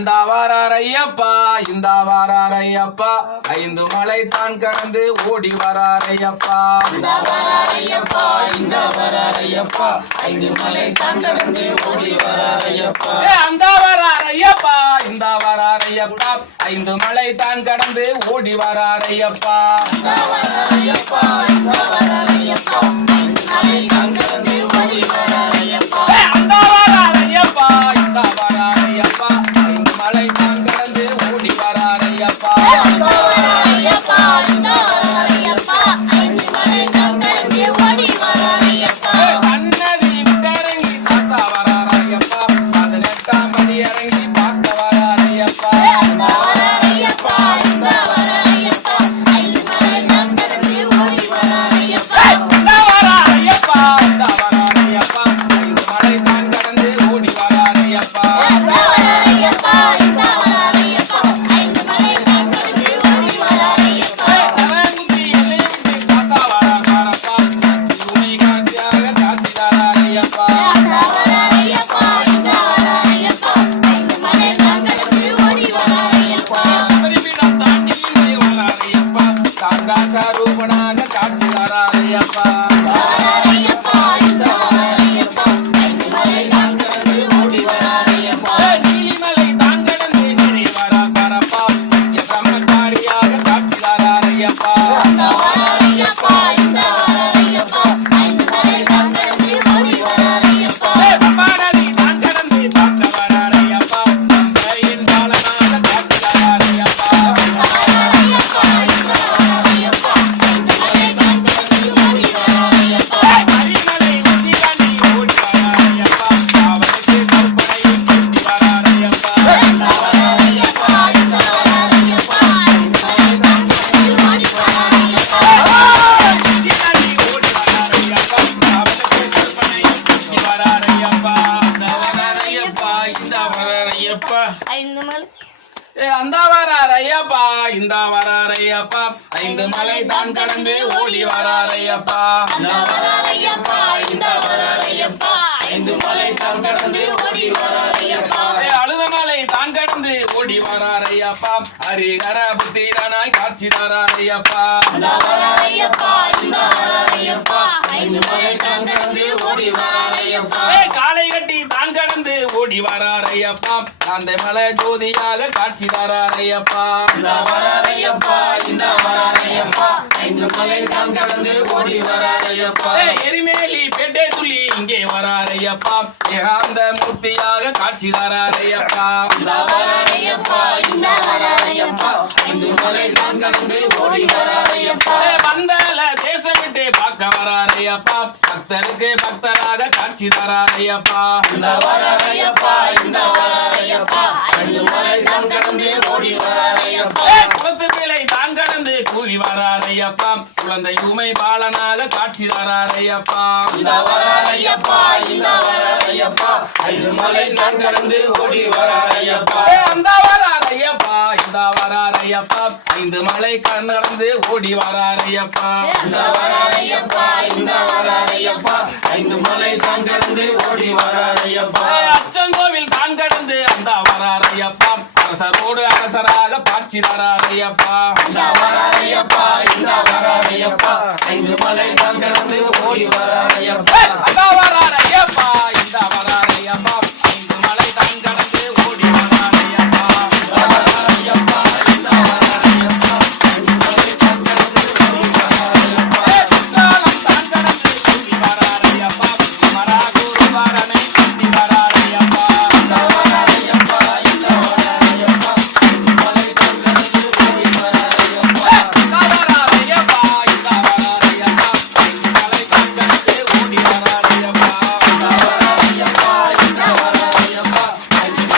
அந்த வராரையப்பா இந்த வராரையப்பா ஐந்து மலை தான் கடந்து ஓடி வராரையப்பா இந்த வராரையப்பா இந்த வராரையப்பா ஐந்து மலை தான் கடந்து ஓடி வராரையப்பா அந்த வராரையப்பா இந்த வராரையப்பா ஐந்து மலை தான் கடந்து ஓடி வராரையப்பா இந்த வராரையப்பா இந்த வராரையப்பா ஐந்து மலை தான் கடந்து ஓடி வராரையப்பா அந்த வராரையப்பா இந்த வராரையப்பா ஐந்து மலை தான் கடந்து ஓடி வராரையப்பா இந்த வராரையப்பா இந்த வராரையப்பா ஐந்து மலை தான் கடந்து ஓடி வராரையப்பா சன்னதி விட்டரங்கி தாத்தா வராரையப்பா 18ஆம் படி இறங்கி பார்க்க வராரையப்பா இந்த வராரையப்பா இந்த வராரையப்பா ஐந்து மலை தான் கடந்து ஓடி வராரையப்பா இந்த வராரையப்பா இந்த வராரையப்பா ஐந்து மலை தான் கடந்து ஓடி வராரையப்பா இந்த வராரையப்பா இந்த வராரையப்பா ஐந்து மலை தான் கடந்து ஓடி வராரையப்பா சரங்குத்தி எல்லைவிட்டு தாத்தா வராரப்பா பூமி காட்சியாக காட்சி தராரையப்பா இந்த வராரையப்பா இந்த வராரையப்பா ஐந்து மலை தான் கடந்து ஓடி வராரையப்பா பரிமிடம் தாண்டி இங்கே வராரையப்பா தாத்தா ரூபனாக காட்சி தராரையப்பா வராரையப்பா இந்த வராரையப்பா ஐந்து மலை தான் கடந்து ஓடி வராரையப்பா நீலிமலை தான் கடந்து நெறி வராரப்பா பிரம்மச்சாரியாக காட்சி தராரையப்பா இந்த வராரையப்பா இந்த வராரையப்பா ஐந்து மலை தான் கடந்து ஓடி வராரையப்பா பம்பாநதி தான் கடந்து பார்க்க வராரையப்பா பம்பையின் பாலனாக காட்சி தராரையப்பா வராரையப்பா இந்த வராரையப்பா ஐந்து மலை தான் கடந்து ஓடி வராரையப்பா மரிமலை உச்சி தாண்டி ஓடி வராரையப்பா அவனுக்கு கற்பனையும் கூட்டி வராரையப்பா இந்த வராரையப்பா இந்த வராரையப்பா ஐந்து மலை தான் கடந்து ஓடி வராரையப்பா உச்சி தாண்டி ஓடி வராரையப்பா அவனுக்கு கற்பனையும் கூட்டி வராரையப்பா இந்த வராரையப்பா இந்த வராரையப்பா ஐந்து மலை அந்த வராரையப்பா இந்த வராரையப்பா ஐந்து மலை தான் கடந்து ஓடி வராரையப்பா இந்த வராரையப்பா இந்த வராரையப்பா ஐந்து மலை தான் கடந்து ஓடி வராரையப்பா அழுதமலை தான் கடந்து ஓடி வராரையப்பா ஹரிஹர புத்திரனாய் காட்சி தராரையப்பா இந்த வராரையப்பா இந்த வராரையப்பா ஐந்து மலை தான் கடந்து ஓடி வராரையப்பா காலை கட்டி தான் கடந்து ஓடி வராரையப்பா அந்த மலை ஜோதியாக காட்சி தராரையப்பா இந்த வராரையப்பா இந்த வராரையப்பா ஐந்து மலை தான் கடந்து ஓடி வராரையப்பா எரிமேலி பேட்டை துள்ளி இங்கே வராரையப்பா ஏகாந்த மூர்த்தியாக காட்சி தராரையப்பா இந்த வராரையப்பா இந்த வராரையப்பா ஐந்து மலை தான் கடந்து ஓடி வராரையப்பா வந்தல தேசம் விட்டு பார்க்க வராரையப்பா பக்தருக்கு பக்தராக காட்சி தராரையப்பா இந்த வராரையப்பா இந்த வராரையப்பா ஐந்து மலை தான் கடந்து ஓடி வராரையப்பா குளத்து பிள்ளை தான் கடந்து கூறி வராரையப்பா குழந்தை உமை பாலனாக காட்சி தராரையப்பா இந்த வராரையப்பா இந்த வராரையப்பா ஐந்து மலை தான் கடந்து ஓடி வராரையப்பா அந்த வராரையப்பா இந்த வராரையப்பா ஐந்து மலை கடந்து ஓடி வராரையப்பா இந்த வராரையப்பா இந்த வராரையப்பா ஐந்து மலை தான் கடந்து ஓடி வராரையப்பா அச்சங்கோவில் தான் கடந்து அந்த வராரையப்பா அரசரோடு அரசராக காட்சி தராரையப்பா இந்த வராரையப்பா இந்த வராரையப்பா ஐந்து மலை தான் கடந்து ஓடி வராரையப்பா அந்த வராரையப்பா இந்த வராரையப்பா ஐந்து மலை தான் கடந்து ஓடி வராரையப்பா வராரையப்பா இந்த வராரையப்பா ஐந்து மலை தான் கடந்து ஓடி வராரையப்பா குற்றாலம் தான் கடந்து கூடி வராரையப்பா மராகுரு வரனை கட்டி வராரையப்பா இந்த வராரையப்பா இந்த வராரையப்பா ஐந்து மலை தான் கடந்து ஓடி வராரையப்பா இந்த வராரையப்பா இந்த வராரையப்பா ஐந்து மலை தான் கடந்து ஓடி வராரையப்பா இந்த வராரையப்பா இந்த வராரையப்பா ஐந்து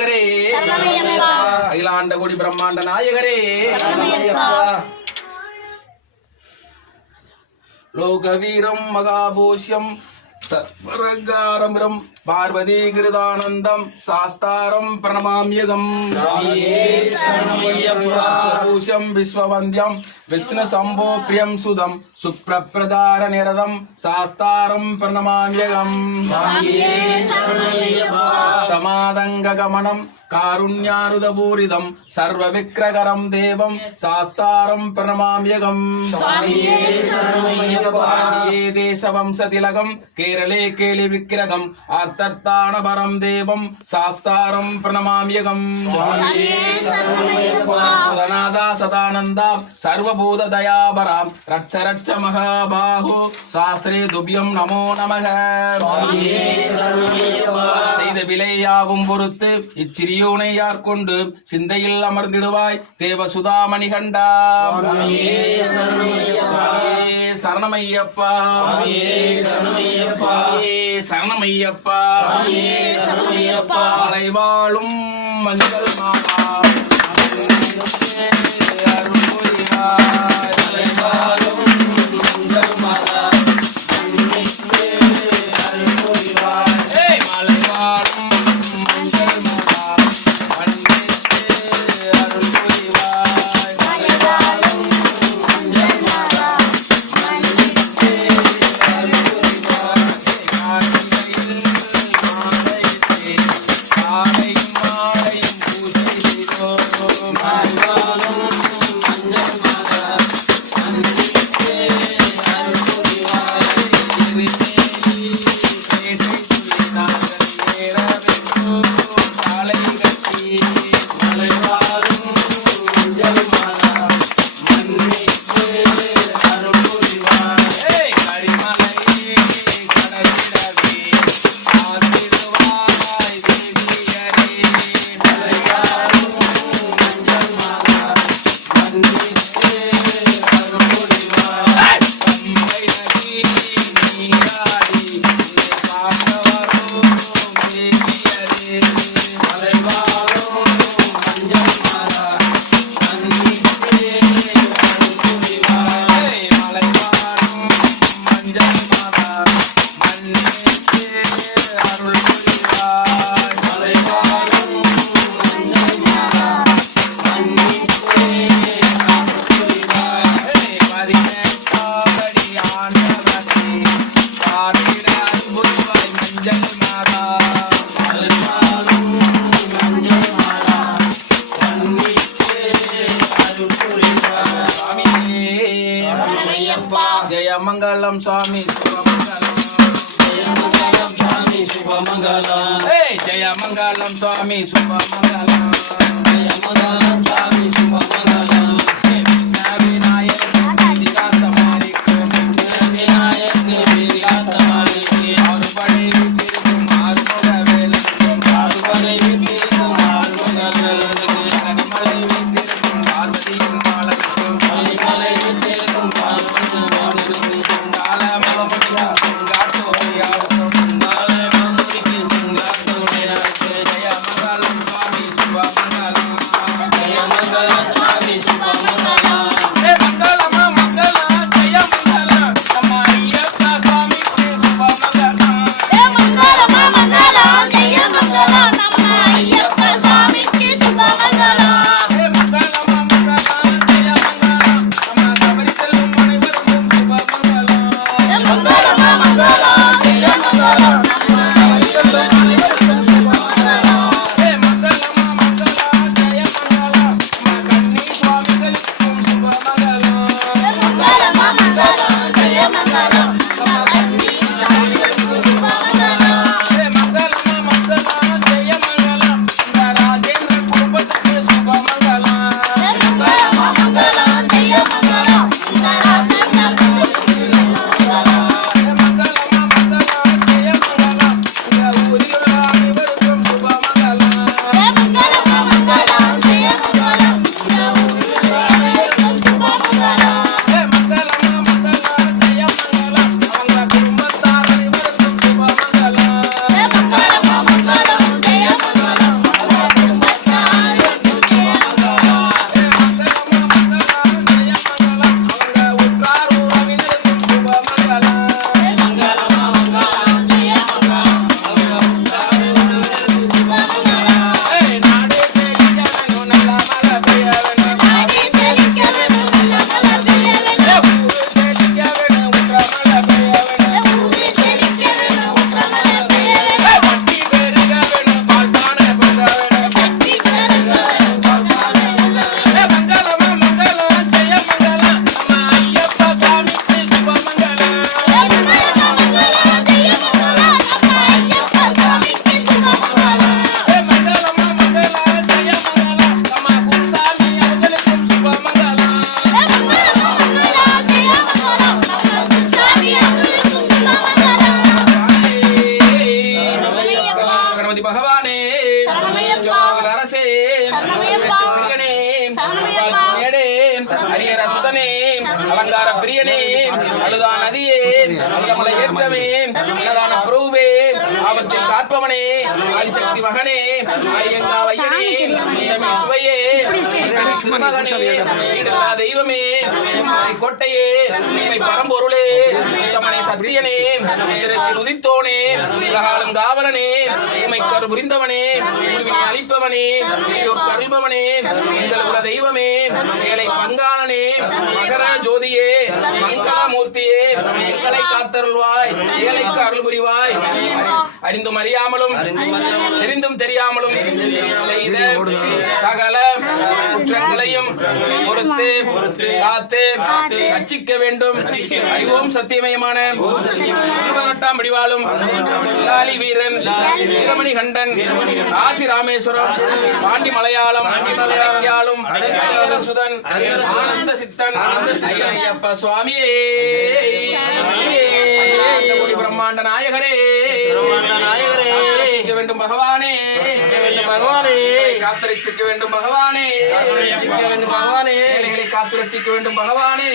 நாயகரே சரணமையப்பா அகிலாண்டகுடி பிரம்மாண்ட நாயகரே சரணமையப்பா லோகவீரம் மகாபூஷ்யம் சர்வரங்காரமிரம் பார்வதி கிருதானந்தம் சாஸ்தாரம் பிரணமாம்யகம் பூஷம் விஸ்வவந்தியம் விஷ்ணு சம்போ பிரியம் சுதம் சுப்ரப்ரதார நிரதம் சாஸ்தாரம் பிரணமாம்யகம் சமாதங்ககமனம் காருண்யாருதபூரிதம் சர்வ விக்கிரகரம் தேவம் சாஸ்தாரம் பிரணமாம்யகம் தேசவம்சதிலகம் கேரளே கேலி விக்கிரகம் ஆர்த்தர்த்தானபரம் தேவம் சாஸ்தாரம் பிரணமாம்யகம் சுதநாதா சதானந்தா சர்வபூத தயாபராம் ரட்ச ரட்ச மகாபாஹு சாஸ்திரே துபியம் நமோ நமக செய்த விலையாவும் பொறுத்து இச்சிறியோனை யார் கொண்டு சிந்தையில் அமர்ந்திடுவாய் தேவசுதாமணி கண்டா சரணமையப்பா சரணமையப்பா மலை வாழும் மஞ்சள் மாமா जयमंगलम स्वामी शुभमंगलम जयमंगलम स्वामी शुभमंगलम அரசே சரணமையப்பா. பிரியனே சரணமையப்பா. மேடே ஹரியர சுதனே அலங்கார பிரியனே அழுதா நதியே அழுதமலை ஏற்றமே அன்னதான பிரபுவே ஆபத்தில் காப்பவனே ஆதிசக்தி மகனே அரியங்கா வையனே தமிழ் சுவையே திருமகனே ஈடல்லா தெய்வமே உம்மை கோட்டையே உண்மை பரம்பொருளே உத்தமனை சத்தியனே உதிரத்தில் உதித்தோனே உலகாலும் காவலனே உண்மை கரு புரிந்தவனே உருவினை அளிப்பவனே பெரியோர்க்கு அருள்பவனே எங்கள் குல தெய்வமே ஏழை பங்காளனே மகர ஜோதியே மங்களமூர்த்தியே எங்களை காத்தருள்வாய் ஏழைக்கு அருள் புரிவாய் அறிந்தும் அறியாமலும் தெரிந்தும் தெரியாமலும் செய்த சகல குற்றங்களையும் பொறுத்து காத்து ரட்சிக்க வேண்டும். அறிவோம் சத்தியமயமான 18 வடிவாலும் லாலி வீரன் வீரமணி கண்டன் காசி ராமேஸ்வரம் பாண்டி மலையாளம் மலையாளம் சுதன் ஆனந்த சித்தன் ஐயப்ப சுவாமியே கோடி பிரம்மாண்ட நாயகரே காத்தரிக்க வேண்டும் பகவானே காத்தரிக்க வேண்டும் பகவானே ஏழைகளை காத்துரட்சிக்க வேண்டும் பகவானே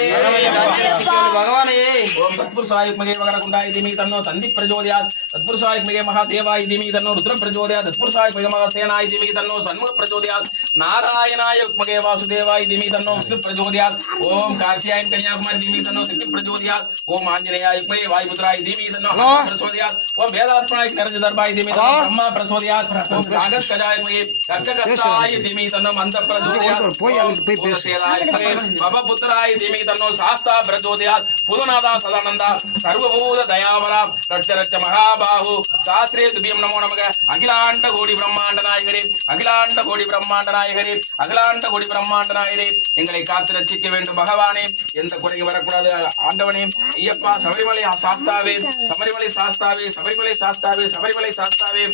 ஓம் தத்புருஷாய வித்மகே வகரகுண்டாய தீமஹி தன்னோ தந்தி பிரச்சோதயாத் தத்புருஷாய வித்மகே மகாதேவாய தீமஹி தன்னோ ருத்ர பிரச்சோதயாத் தத்புருஷாய வித்மகே மகாசேனாய தீமஹி தன்னோ சண்முக பிரச்சோதயாத் நாராயணாய வித்மகே வாசுதேவாய தீமஹி தன்னோ விஷ்ணு பிரச்சோதயாத் ஓம் கார்த்தியாயன் கன்யாகுமாரி தீமஹி தன்னோ திக்கு பிரச்சோதயாத் ஓம் ஆஞ்சநேயாய வித்மகே வாயுபுத்ராய தீமஹி தன்னோ பிரச்சோதயாத் ஓம் வேதாத்மனாய நிரஞ்ச தர்பாய தீமஹி தன்னோ பிரம்மா பிரச்சோதயாத் ஓம் காகஸ்கஜாய வித்மகே கர்க்ககஸ்தாய தீமஹி தன்னோ மந்த பிரச்சோதயாத் பவபுத்ராய தீமஹி தன்னோ சாஸ்தா பிரச்சோதயாத் புதுநாதா சதானந்தா சர்வபூத தயாவரா ரட்ச ரட்ச மகாபாஹு சாஸ்திரே துபியம் நமோ நமக அகிலாண்ட கோடி பிரம்மாண்ட நாயகரே அகிலாண்ட கோடி பிரம்மாண்ட நாயகரே அகிலாண்ட கோடி பிரம்மாண்ட நாயகரே எங்களை காத்து ரட்சிக்க வேண்டும் பகவானே எந்த குறையும் வரக்கூடாது ஆண்டவனே ஐயப்பா சபரிமலை சாஸ்தாவே சபரிமலை சாஸ்தாவே சபரிமலை சாஸ்தாவே சபரிமலை சாஸ்தாவே